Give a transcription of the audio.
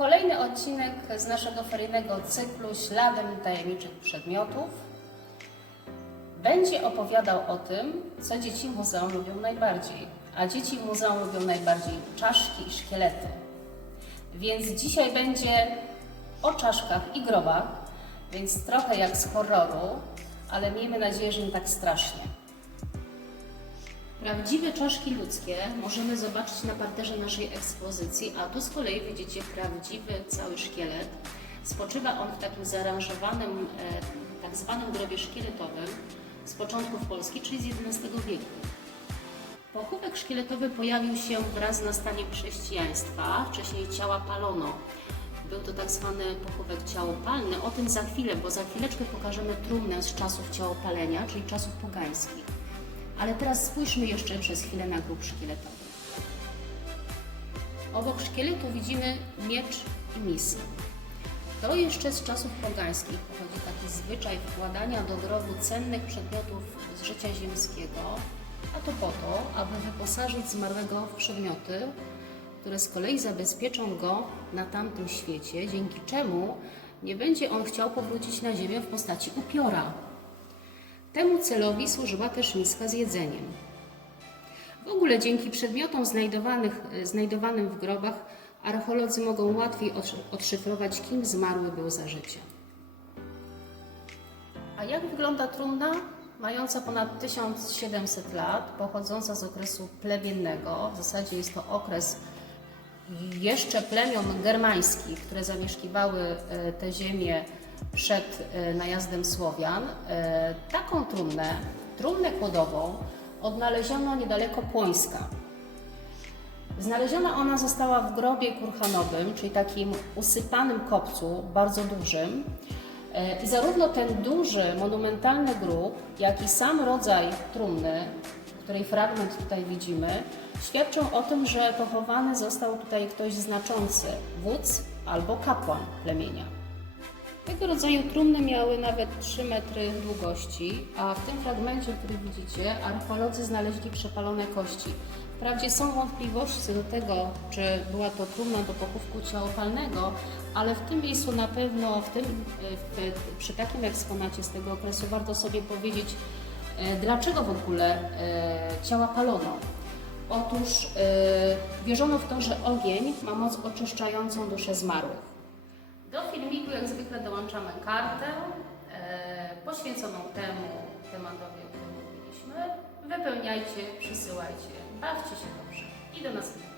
Kolejny odcinek z naszego feryjnego cyklu Śladem tajemniczych przedmiotów będzie opowiadał o tym, co dzieci w muzeum lubią najbardziej. A dzieci w muzeum lubią najbardziej czaszki i szkielety. Więc dzisiaj będzie o czaszkach i grobach, więc trochę jak z horroru, ale miejmy nadzieję, że nie tak strasznie. Prawdziwe czaszki ludzkie możemy zobaczyć na parterze naszej ekspozycji, a tu z kolei widzicie prawdziwy cały szkielet. Spoczywa on w takim zaaranżowanym, e, tak zwanym grobie szkieletowym z początków Polski, czyli z XI wieku. Pochówek szkieletowy pojawił się wraz z nastaniem chrześcijaństwa. Wcześniej ciała palono. Był to tak zwany pochówek ciałopalny. O tym za chwilę, bo za chwileczkę pokażemy trumnę z czasów ciałopalenia, czyli czasów pogańskich. Ale teraz spójrzmy jeszcze przez chwilę na grób szkieletowy. Obok szkieletu widzimy miecz i misę. To jeszcze z czasów pogańskich pochodzi taki zwyczaj wkładania do grobu cennych przedmiotów z życia ziemskiego, a to po to, aby wyposażyć zmarłego w przedmioty, które z kolei zabezpieczą go na tamtym świecie, dzięki czemu nie będzie on chciał powrócić na ziemię w postaci upiora. Temu celowi służyła też miska z jedzeniem. W ogóle dzięki przedmiotom znajdowanych, znajdowanym w grobach archeolodzy mogą łatwiej odszy- odszyfrować, kim zmarły był za życia. A jak wygląda trumna mająca ponad 1700 lat, pochodząca z okresu plemiennego? W zasadzie jest to okres jeszcze plemion germańskich, które zamieszkiwały e, te ziemię przed e, najazdem Słowian. E, Taką trumnę, trumnę kłodową, odnaleziono niedaleko Płońska. Znaleziona ona została w grobie kurhanowym, czyli takim usypanym kopcu, bardzo dużym. E, I zarówno ten duży, monumentalny grób, jak i sam rodzaj trumny, której fragment tutaj widzimy, świadczą o tym, że pochowany został tutaj ktoś znaczący, wódz albo kapłan plemienia. Tego rodzaju trumny miały nawet 3 metry długości, a w tym fragmencie, który widzicie, archeolodzy znaleźli przepalone kości. Wprawdzie są wątpliwości do tego, czy była to trumna do pochówku ciałopalnego, ale w tym miejscu na pewno, w tym, w, przy takim eksponacie z tego okresu warto sobie powiedzieć, e, dlaczego w ogóle e, ciała palono. Otóż e, wierzono w to, że ogień ma moc oczyszczającą duszę zmarłych. Do filmiku jak zwykle dołączamy kartę e, poświęconą temu tematowi, o którym mówiliśmy. Wypełniajcie, przysyłajcie, bawcie się dobrze i do następnego.